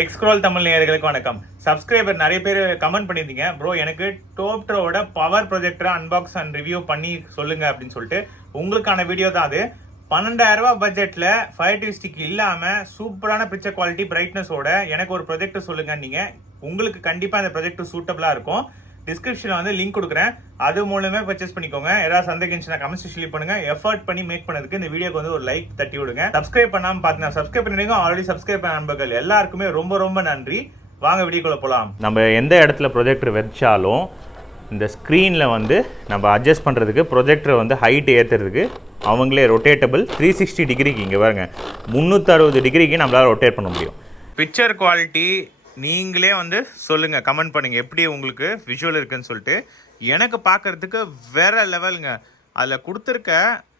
Tech scroll Tamil நேயர்களுக்கு வணக்கம். Subscriber நிறைய பேர் கமெண்ட் பண்ணியிருந்தீங்க, ப்ரோ எனக்கு டோப்ட்ரோட பவர் ப்ரொஜெக்டரை அன்பாக்ஸ் அண்ட் ரிவ்யூ பண்ணி சொல்லுங்க அப்படின்னு சொல்லிட்டு. உங்களுக்கான வீடியோ தான் அது. 12,000 ரூபாய் பட்ஜெட்டில் ஃபயர் டிவி ஸ்டிக் இல்லாமல் சூப்பரான பிக்சர் குவாலிட்டி பிரைட்னஸோட எனக்கு ஒரு ப்ரொஜெக்டர் சொல்லுங்க. நீங்கள் உங்களுக்கு கண்டிப்பாக இந்த ப்ரொஜெக்ட் சூட்டபிளாக இருக்கும். டிஸ்கிரிப்ஷனில் வந்து லிங்க் கொடுக்குறேன், அது மூலமே பர்ச்சேஸ் பண்ணிக்கோங்க. ஏதாவது சந்தேகம் இருந்துச்சுன்னா கமெண்ட்ஸ் லீவ் பண்ணுங்க. எஃபர்ட் பண்ணி மேக் பண்ணதுக்கு இந்த வீடியோக்கு வந்து ஒரு லைக் தட்டி விடுங்க. சப்ஸ்கிரைப் பண்ணாமல் பார்த்தீங்கன்னா சப்ஸ்கிரைப் பண்ணிடுங்க. ஆல்ரெடி சப்ஸ்கிரைப் பண்ண நண்பர்கள் எல்லாருக்குமே ரொம்ப ரொம்ப நன்றி. வாங்க வீடியோக்குள்ள போகலாம். நம்ம எந்த இடத்துல ப்ரொஜெக்டர் வச்சாலும் இந்த ஸ்க்ரீனில் வந்து நம்ம அட்ஜஸ்ட் பண்ணுறதுக்கு ப்ரொஜெக்டரை வந்து ஹைட் ஏற்றுறதுக்கு அவங்களே ரொட்டேட்டபிள் 360 டிகிரிக்கு இங்கே பாருங்க 360 டிகிரிக்கு நம்மளால் ரொட்டேட் பண்ண முடியும். பிக்சர் குவாலிட்டி நீங்களே வந்து சொல்லுங்கள், கமெண்ட் பண்ணுங்கள் எப்படி உங்களுக்கு விஷுவல் இருக்குன்னு சொல்லிட்டு. எனக்கு பார்க்குறதுக்கு வேறு லெவலுங்க. அதில் கொடுத்துருக்க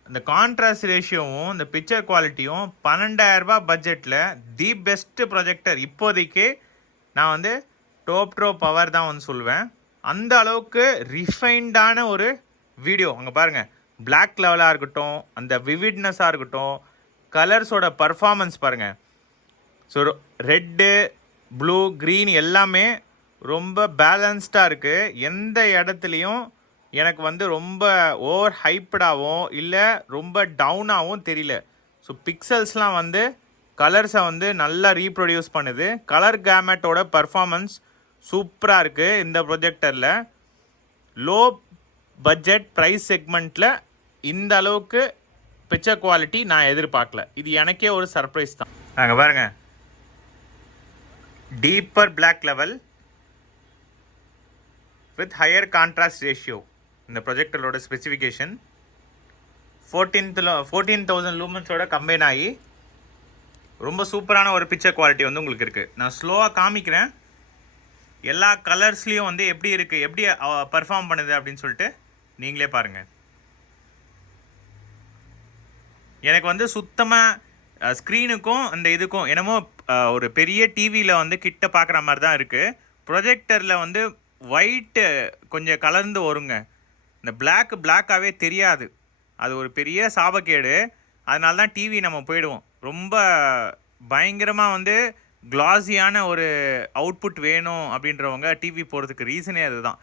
இந்த கான்ட்ராஸ்ட் ரேஷியோவும் இந்த பிக்சர் குவாலிட்டியும் 12,000 ரூபாய் பட்ஜெட்டில் தி பெஸ்ட்டு ப்ரொஜெக்டர் இப்போதைக்கு நான் வந்து டோப்ட்ரோ பவர் தான் வந்து சொல்லுவேன். அந்த அளவுக்கு ரிஃபைன்டான ஒரு வீடியோ. அங்கே பாருங்கள், பிளாக் லெவலாக இருக்கட்டும், அந்த விவிட்னஸாக இருக்கட்டும், கலர்ஸோட பர்ஃபார்மன்ஸ் பாருங்கள். ஸோ ரெட்டு, ப்ளூ, க்ரீன் எல்லாமே ரொம்ப பேலன்ஸ்டாக இருக்குது. எந்த இடத்துலையும் எனக்கு வந்து ரொம்ப ஓவர் ஹைப்டாகவும் இல்லை ரொம்ப டவுனாகவும் தெரியல. ஸோ பிக்சல்ஸ்லாம் வந்து கலர்ஸை வந்து நல்லா ரீப்ரொடியூஸ் பண்ணுது. கலர் கேமெட்டோட பர்ஃபார்மன்ஸ் சூப்பராக இருக்குது இந்த ப்ரொஜெக்டரில். லோ பட்ஜெட் ப்ரைஸ் செக்மெண்ட்டில் இந்த அளவுக்கு பிக்சர் குவாலிட்டி நான் எதிர்பார்க்கல. இது எனக்கே ஒரு சர்ப்ரைஸ் தான். அங்கே பாருங்கள், deeper block level with higher contrast ratio. இந்த ப்ரொஜெக்டரோட ஸ்பெசிஃபிகேஷன் 14,000 லூமன்ஸோட கம்பைன் ஆகி ரொம்ப சூப்பரான ஒரு பிக்சர் குவாலிட்டி வந்து உங்களுக்கு இருக்குது. நான் ஸ்லோவாக காமிக்கிறேன், எல்லா கலர்ஸ்லேயும் வந்து எப்படி இருக்குது, எப்படி பர்ஃபார்ம் பண்ணுது அப்படின்னு சொல்லிட்டு நீங்களே பாருங்கள். எனக்கு வந்து சுத்தமாக ஸ்க்ரீனுக்கும் அந்த இதுக்கும் என்னமோ ஒரு பெரிய டிவியில் வந்து கிட்ட பார்க்குற மாதிரி தான் இருக்குது. ப்ரொஜெக்டரில் வந்து ஒயிட்டு கொஞ்சம் கலர்ந்து வருங்க. இந்த பிளாக்காகவே தெரியாது. அது ஒரு பெரிய சாபக்கேடு. அதனால தான் டிவி நம்ம போயிடுவோம். ரொம்ப பயங்கரமாக வந்து க்ளாஸியான ஒரு அவுட்புட் வேணும் அப்படின்றவங்க டிவி போகிறதுக்கு ரீசனே அதுதான்.